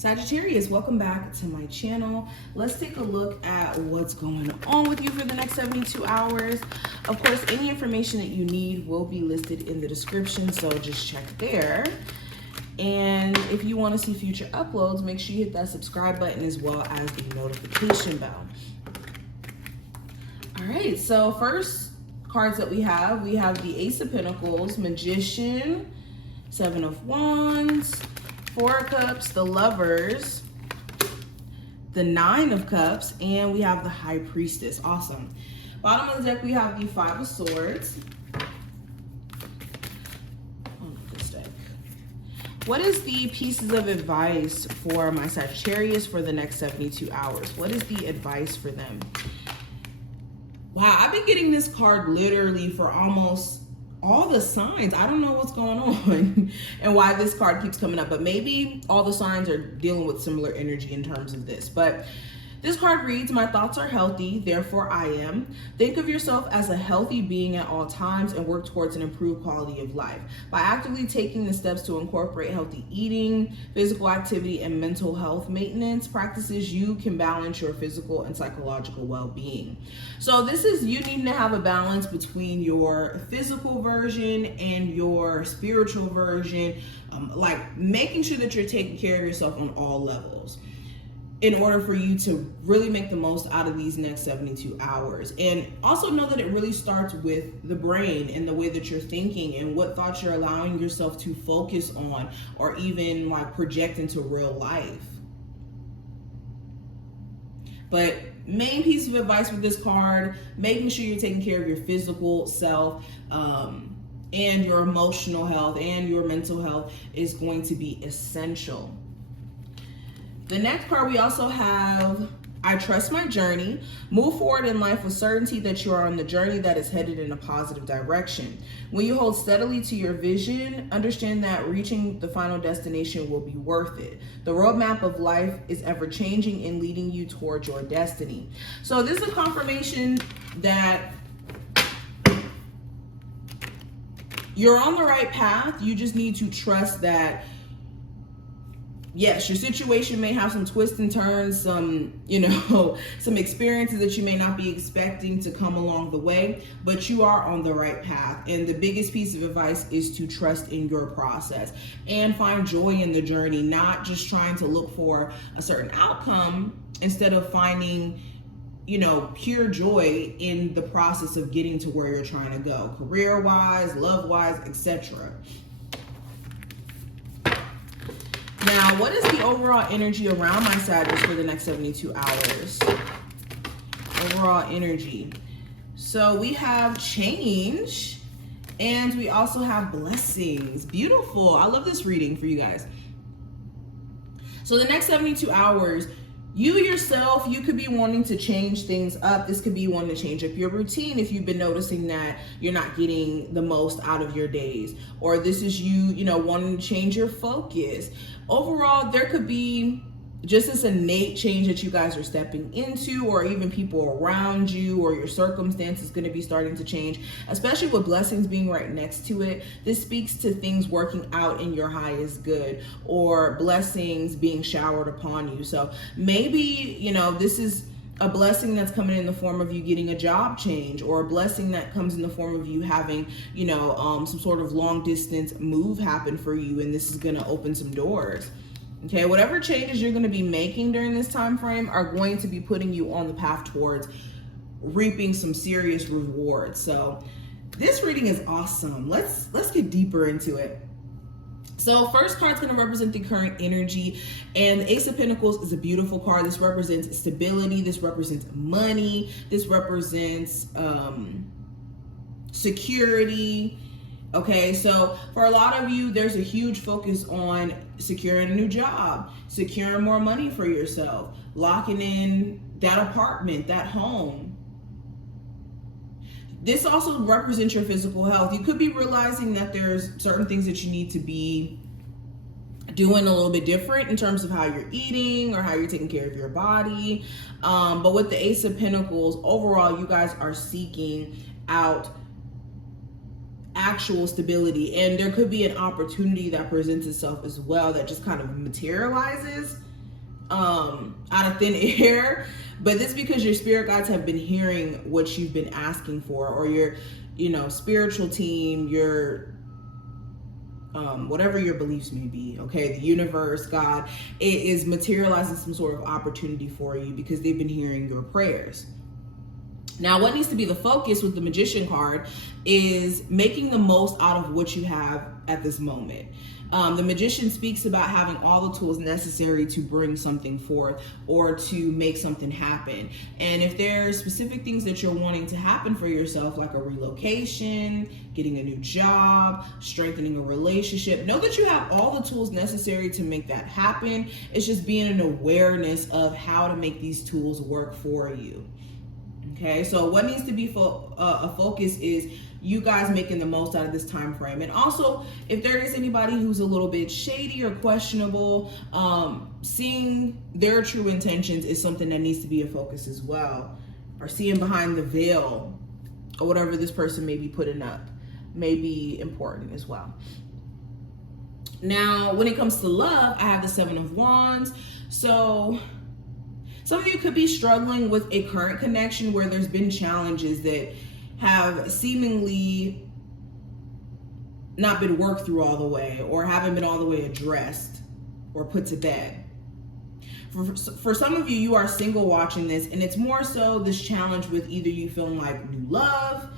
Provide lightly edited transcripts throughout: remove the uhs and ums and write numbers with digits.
Sagittarius, welcome back to my channel. Let's take a look at what's going on with you for the next 72 hours. Of course, any information that you need will be listed in the description, so just check there. And if you want to see future uploads, make sure you hit that subscribe button as well as the notification bell. All right, so first cards that we have the Ace of Pentacles, Magician, Seven of Wands, Four of Cups, the Lovers, the Nine of Cups, and we have the High Priestess. Awesome. Bottom of the deck, we have the Five of Swords. This deck. What is the pieces of advice for my Sagittarius for the next 72 hours? What is the advice for them? Wow, I've been getting this card literally for almost all the signs. I don't know what's going on and why this card keeps coming up, but maybe all the signs are dealing with similar energy in terms of this. But this card reads, my thoughts are healthy, therefore I am. Think of yourself as a healthy being at all times and work towards an improved quality of life. By actively taking the steps to incorporate healthy eating, physical activity, and mental health maintenance practices, you can balance your physical and psychological well-being. So this is you needing to have a balance between your physical version and your spiritual version, like making sure that you're taking care of yourself on all levels, in order for you to really make the most out of these next 72 hours. And also know that it really starts with the brain and the way that you're thinking and what thoughts you're allowing yourself to focus on or even like project into real life. But main piece of advice with this card, making sure you're taking care of your physical self, and your emotional health and your mental health is going to be essential. The next part, we also have, I trust my journey. Move forward in life with certainty that you are on the journey that is headed in a positive direction. When you hold steadily to your vision, understand that reaching the final destination will be worth it. The roadmap of life is ever changing and leading you towards your destiny. So this is a confirmation that you're on the right path. You just need to trust that, yes, your situation may have some twists and turns, some, some experiences that you may not be expecting to come along the way, but you are on the right path. And the biggest piece of advice is to trust in your process and find joy in the journey, not just trying to look for a certain outcome instead of finding, pure joy in the process of getting to where you're trying to go, career-wise, love-wise, etc. Now, what is the overall energy around my Sagittarius for the next 72 hours? Overall energy. So we have change and we also have blessings. Beautiful. I love this reading for you guys. So the next 72 hours, you yourself, you could be wanting to change things up. This could be you wanting to change up your routine if you've been noticing that you're not getting the most out of your days. Or this is you, wanting to change your focus. Overall, there could be just this innate change that you guys are stepping into, or even people around you or your circumstances going to be starting to change, especially with blessings being right next to it. This speaks to things working out in your highest good or blessings being showered upon you. So maybe, this is a blessing that's coming in the form of you getting a job change, or a blessing that comes in the form of you having, some sort of long distance move happen for you. And this is going to open some doors. Okay, whatever changes you're going to be making during this time frame are going to be putting you on the path towards reaping some serious rewards. So this reading is awesome. Let's get deeper into it. So first card's going to represent the current energy, and the Ace of Pentacles is a beautiful card. This represents stability. This represents money. This represents security. Okay, so for a lot of you, there's a huge focus on securing a new job, securing more money for yourself, locking in that apartment, that home. This also represents your physical health. You could be realizing that there's certain things that you need to be doing a little bit different in terms of how you're eating or how you're taking care of your body. But with the Ace of Pentacles, overall, you guys are seeking out actual stability, and there could be an opportunity that presents itself as well that just kind of materializes out of thin air, but this is because your spirit guides have been hearing what you've been asking for, or your, spiritual team, your, whatever your beliefs may be, okay? The universe, God, it is materializing some sort of opportunity for you because they've been hearing your prayers. Now, what needs to be the focus with the Magician card is making the most out of what you have at this moment. The Magician speaks about having all the tools necessary to bring something forth or to make something happen. And if there are specific things that you're wanting to happen for yourself, like a relocation, getting a new job, strengthening a relationship, know that you have all the tools necessary to make that happen. It's just being an awareness of how to make these tools work for you. Okay, so what needs to be a focus is you guys making the most out of this time frame. And also, if there is anybody who's a little bit shady or questionable, seeing their true intentions is something that needs to be a focus as well. Or seeing behind the veil, or whatever this person may be putting up, may be important as well. Now, when it comes to love, I have the Seven of Wands. So some of you could be struggling with a current connection where there's been challenges that have seemingly not been worked through all the way, or haven't been all the way addressed or put to bed. For some of you, you are single watching this, and it's more so this challenge with either you feeling like new love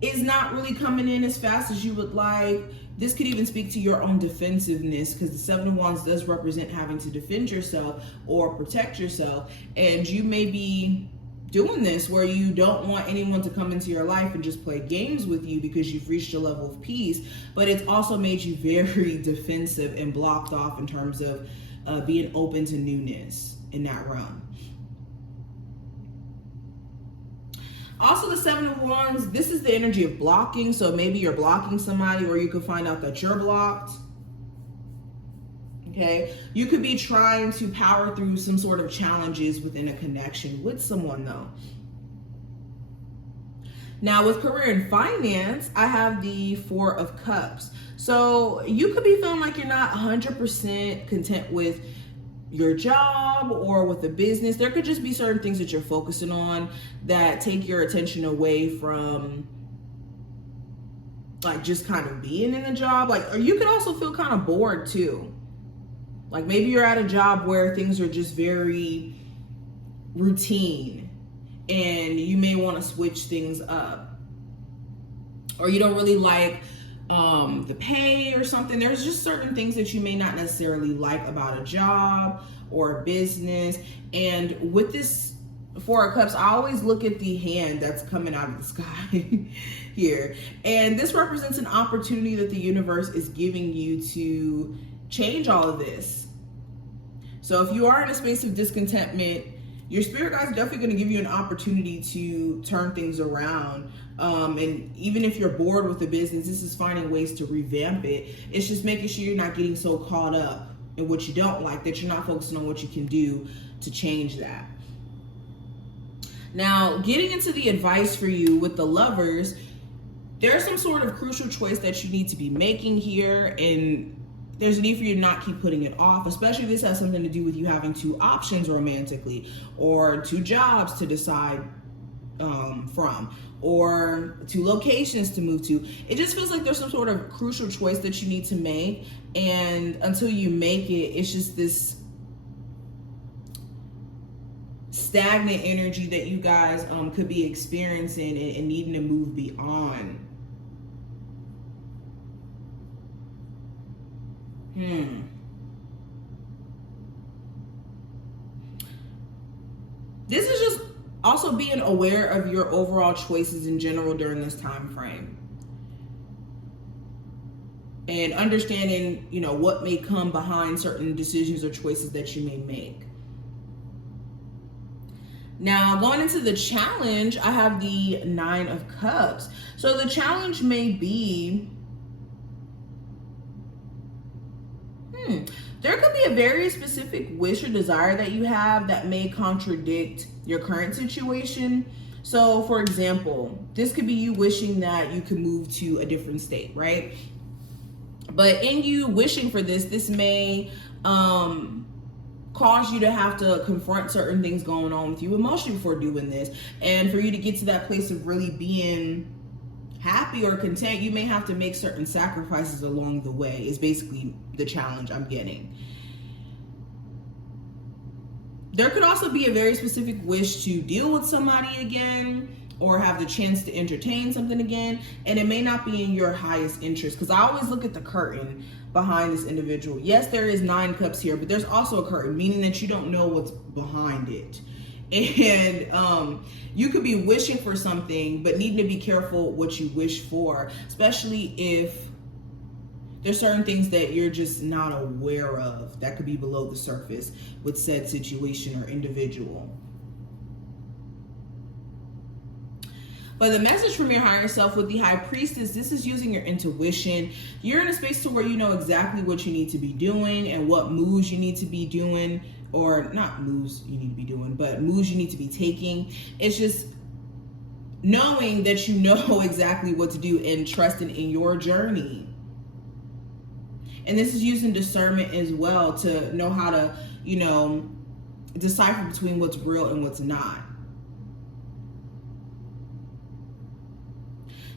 is not really coming in as fast as you would like. This could even speak to your own defensiveness, because the Seven of Wands does represent having to defend yourself or protect yourself. And you may be doing this where you don't want anyone to come into your life and just play games with you because you've reached a level of peace, but it's also made you very defensive and blocked off in terms of being open to newness in that realm. Also, the Seven of Wands, this is the energy of blocking. So maybe you're blocking somebody, or you could find out that you're blocked. Okay. You could be trying to power through some sort of challenges within a connection with someone, though. Now, with career and finance, I have the Four of Cups. So you could be feeling like you're not 100% content with your job or with the business. There could just be certain things that you're focusing on that take your attention away from like just kind of being in a job. Like, or you could also feel kind of bored too. Like maybe you're at a job where things are just very routine and you may want to switch things up, or you don't really like the pay or something. There's just certain things that you may not necessarily like about a job or a business. And with this Four of Cups, I always look at the hand that's coming out of the sky here. And this represents an opportunity that the universe is giving you to change all of this. So if you are in a space of discontentment, your spirit guides are definitely going to give you an opportunity to turn things around. And even if you're bored with the business, this is finding ways to revamp it. It's just making sure you're not getting so caught up in what you don't like that you're not focusing on what you can do to change that. Now, getting into the advice for you with the Lovers, there's some sort of crucial choice that you need to be making here, and there's a need for you to not keep putting it off, especially if this has something to do with you having two options romantically, or two jobs to decide from, or two locations to move to. It just feels like there's some sort of crucial choice that you need to make, and until you make it, it's just this stagnant energy that you guys could be experiencing and needing to move beyond. This is just also being aware of your overall choices in general during this time frame, and understanding, what may come behind certain decisions or choices that you may make. Now, going into the challenge, I have the Nine of Cups. So the challenge may be, there could be a very specific wish or desire that you have that may contradict your current situation. So for example, this could be you wishing that you could move to a different state, right? But in you wishing for this may cause cause you to have to confront certain things going on with you emotionally before doing this. And for you to get to that place of really being happy or content, you may have to make certain sacrifices along the way, is basically the challenge I'm getting. There could also be a very specific wish to deal with somebody again, or have the chance to entertain something again, and it may not be in your highest interest, because I always look at the curtain behind this individual. Yes, there is 9 cups here, but there's also a curtain, meaning that you don't know what's behind it. And you could be wishing for something, but needing to be careful what you wish for, especially if there's certain things that you're just not aware of that could be below the surface with said situation or individual. But the message from your higher self with the High Priestess, this is using your intuition. You're in a space to where you know exactly what you need to be doing and what moves you need to be doing, or not moves you need to be doing, but moves you need to be taking. It's just knowing that you know exactly what to do and trusting in your journey. And this is using discernment as well to know how to, you know, decipher between what's real and what's not.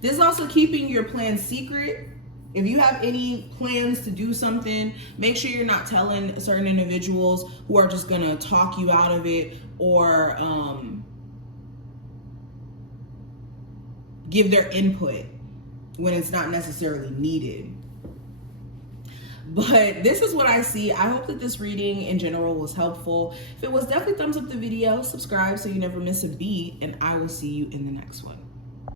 This is also keeping your plans secret. If you have any plans to do something, make sure you're not telling certain individuals who are just going to talk you out of it, or give their input when it's not necessarily needed. But this is what I see. I hope that this reading in general was helpful. If it was, definitely thumbs up the video, subscribe so you never miss a beat, and I will see you in the next one.